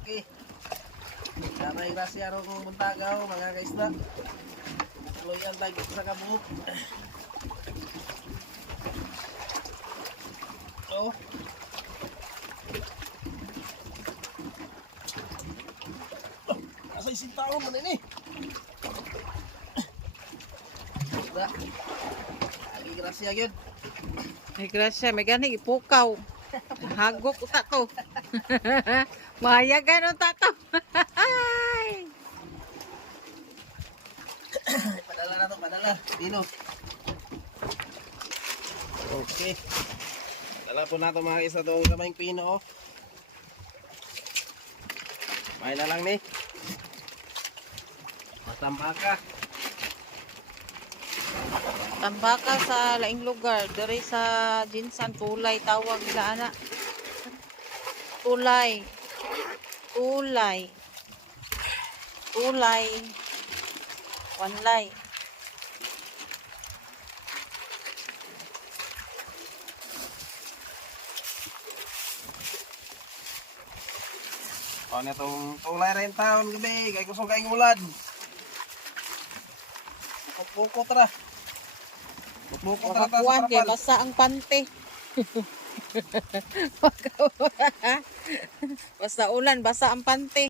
Okay. Kamay grasya ro kong buntagaw mga kaisda. Luyan tayo sa kabuok. Oh. Asa isang tao mo na ini? Isda. Lagi grasya yun. Ay, grasya, may gani ipukaw. Hagok uta to. Mahayagan uta to. Padala na to, padala. Pino. Okay. Padala po na to mga isa to kamay pino. Oh. May na lang ni. Matambaka. Tambaka sa laing lugar, diri sa Jinsan tulay tawag nila ana. Tulay. Tulay. Tulay. Wanlay. O na itong tulay rin taon gabi. Kaya gusto kayong ulan. Pukpukot ra. Pukpukot ra ta sa Makakuan kay trapal. basa ang pante. Basta ulan, basa ang pante.